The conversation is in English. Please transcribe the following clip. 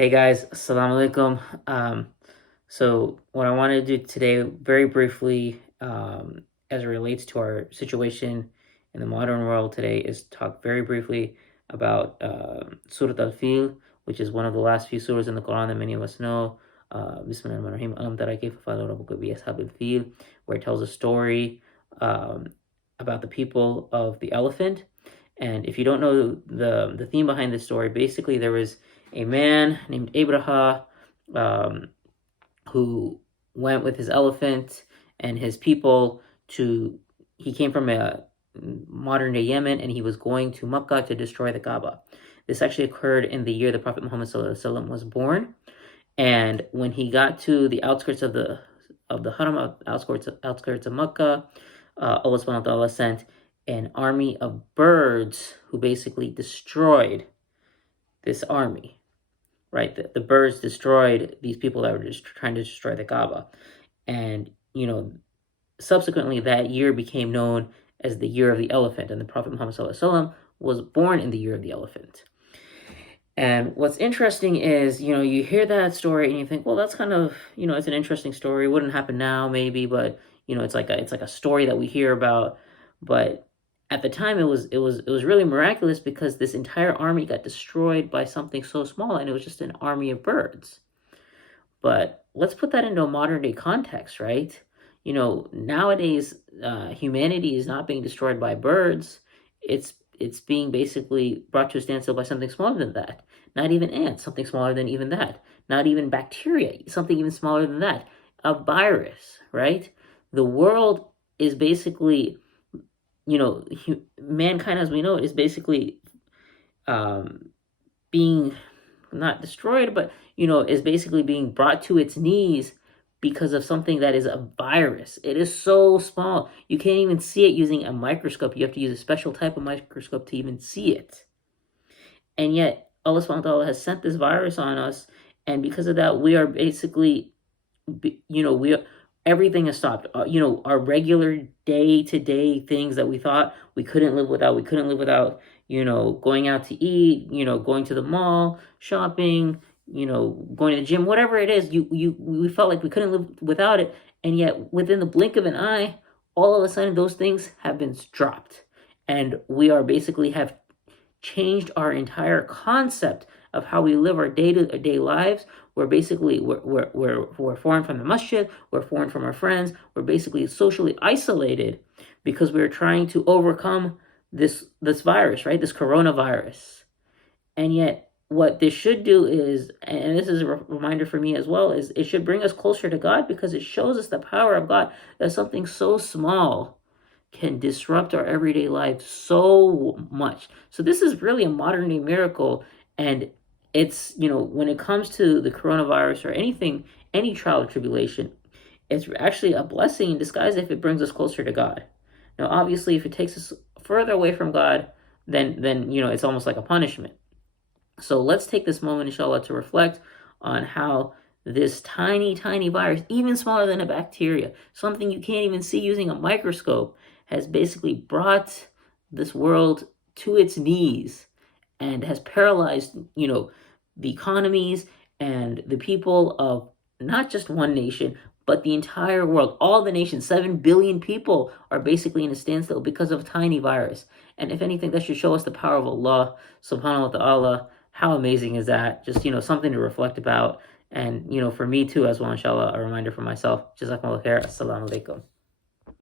Hey guys, assalamu alaikum. So what I want to do today, very briefly, as it relates to our situation in the modern world today, is talk very briefly about surah al-fil, which is one of the last few surahs in the Quran that many of us know. Bismillahir-Rahmanir-Rahim. Alam tara kayfa fa'ala rabbuka bi ashabil fil, where it tells a story um, about the people of the elephant. And if you don't know the theme behind this story, basically there was a man named Abraha um, who went with his elephant and his people he came from a modern day Yemen, and he was going to Makkah to destroy the Kaaba. This actually occurred in the year the Prophet Muhammad ﷺ was born. And when he got to the outskirts of the Haram, outskirts of Makkah, Allah subhanahu wa ta'ala sent an army of birds who basically destroyed this army, right? The birds destroyed these people that were just trying to destroy the Kaaba. And, subsequently that year became known as the year of the elephant, and the Prophet Muhammad ﷺ was born in the year of the elephant. And what's interesting is, you hear that story and you think, well, that's kind of, it's an interesting story. It wouldn't happen now, maybe, but it's like a story that we hear about. But at the time, it was really miraculous because this entire army got destroyed by something so small, and it was just an army of birds. But let's put that into a modern day context, right? Nowadays, humanity is not being destroyed by birds. It's being basically brought to a standstill by something smaller than that. Not even ants, something smaller than even that. Not even bacteria, something even smaller than that. A virus, right? The world is basically, mankind as we know it is basically being not destroyed, but, is basically being brought to its knees because of something that is a virus. It is so small. You can't even see it using a microscope. You have to use a special type of microscope to even see it. And yet, Allah subhanahu wa ta'ala has sent this virus on us, and because of that, we are basically, everything has stopped. Our regular day-to-day things that we thought we couldn't live without. We couldn't live without, going out to eat, going to the mall, shopping, going to the gym, whatever it is, we felt like we couldn't live without it. And yet within the blink of an eye, all of a sudden those things have been dropped. And we are basically have changed our entire concept of how we live our day-to-day lives. We're basically, we're foreign from the masjid, we're foreign from our friends, we're basically socially isolated because we're trying to overcome this virus, right? This coronavirus. And yet, what this should do is, and this is a reminder for me as well, is it should bring us closer to God because it shows us the power of God, that something so small can disrupt our everyday life so much. So this is really a modern day miracle. And it's, when it comes to the coronavirus or anything, any trial or tribulation, it's actually a blessing in disguise if it brings us closer to God. Now, obviously, if it takes us further away from God, then it's almost like a punishment. So let's take this moment, inshallah, to reflect on how this tiny, tiny virus, even smaller than a bacteria, something you can't even see using a microscope, has basically brought this world to its knees and has paralyzed, the economies and the people of not just one nation, but the entire world. All the nations, 7 billion people, are basically in a standstill because of a tiny virus. And if anything, that should show us the power of Allah subhanahu wa ta'ala. How amazing is that? Just, something to reflect about. And, for me too, as well, inshallah, a reminder for myself. Jazakumullah khair. Assalamu alaikum.